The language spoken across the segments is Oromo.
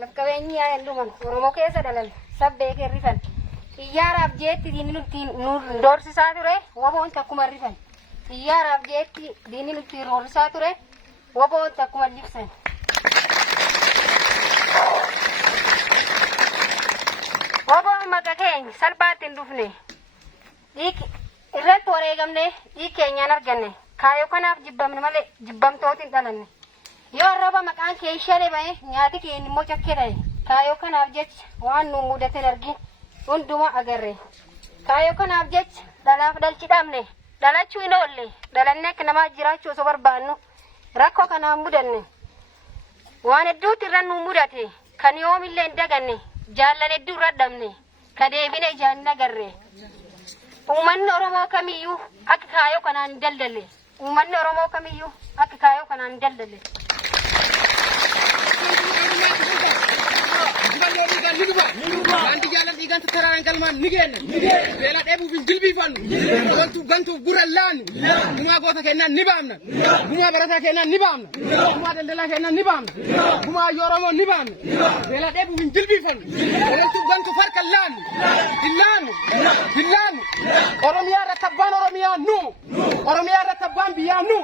Lafqabeenyi yaa dhuman Oromoo keessa dalan sabbee kee rifan. Xiyyaaraaf jeetti diinni nutti nu doorsisaa ture waboon takkuma rifan. Xiyyaaraaf jeetti diinni nutti roorrisaa ture waboon takkuma libsan. Waboon maqaa keenya salphaatti hin dhufne. Irratti wareegamne dhiig keenyaan arganne. Kaayoo kanaaf jibbamne malee jibbamtooti hin dhalanne. Yoo arraba maqaan kee ishee ba'e nyaati keenya immoo cakkee ta'e. Kaayoo kanaaf jecha waan nu mudate argin hunduma agarre. Kaayoo kanaaf jecha dhalaaf dhalchi dhabne. Dhalachuu hin oolle. Dhalannee akka namaa jiraachuu osoo barbaannu rakkoo kanaan mudanne. Waan hedduutti irra nu mudate. Kan yoomillee hin daganne. Jaallan hedduu irra dhabne. Ka deebine ijaan hin agarre. Uummanni Oromoo kamiyyuu akka kaayoo kanaan hin daldalle. Uummanni Oromoo kamiyyuu akka kaayoo kanaan hin daldalle. Wanti jaalan dhiigaan tattaraan galmaan ni geenne. Beela dheebuuf hin jilbiifannu. Wantu gantuuf gurra laannu. Gumaa goota kennaan ni baamna. Gumaa barataa kennaan ni baamna. Gumaa daldalaa kennaan ni baamna. Gumaa Oromoo ni baamna. Beela dheebuuf hin jilbiifannu. Wantu gantuuf harka laannu. Dillaannu. Dillaannu. Oromiyaa irratti abbaan Oromiyaa nu. Oromiyaa irratti abbaan biyyaa nu.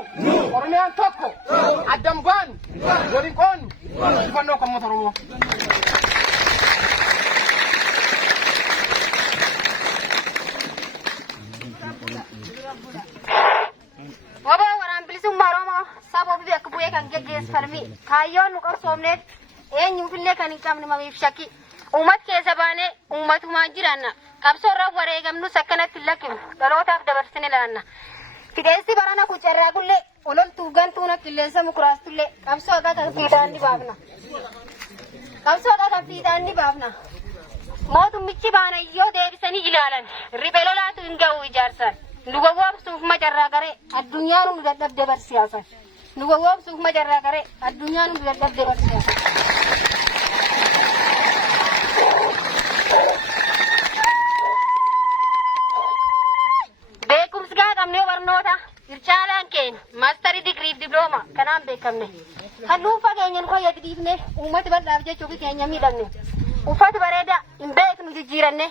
Oromiyaan tokko. Addaan baanu. Waliin qoonnu. Injifannoo kan uummata Oromoo. Wabaa waraan bilisummaa Oromoo saba ofii akka bu'ee kan geggeeffalmi kaayyoon nu qabsoomneef eenyuufillee kan hin qabne mamiif shakki uummata keessa baanee uummatumaan jiraanna qabsoorra wareegamnus akkanatti hin lakkifnu dhalootaaf dabarsine laanna fideensi barana kucarraa gullee ololtuu gantuuna qilleensa mukuraastullee qabsoo akka kan fiidaan ni baafna qabsoo akka kan fiidaan ni baafna mootummichi baana yoo deebisanii ilaalan riphee lolaatu hin ga'u ijaarsaan nu gowwoomsuuf majarraa garee addunyaan nu dadhabde barsiyaasan nu gowwoomsuuf majarraa garee addunyaan nu dadhabde barsiyaasan. Beekumsi gaa qabnee barnoota ircaalaan keenya maastarii digiriif diblooma kanaan beekamne kan dhuunfaa keenya nu fayyadu dhiifne uummata bal'aaf jechuuf keenya miidhamne uffata bareedaa hin beeknu jijjiiranne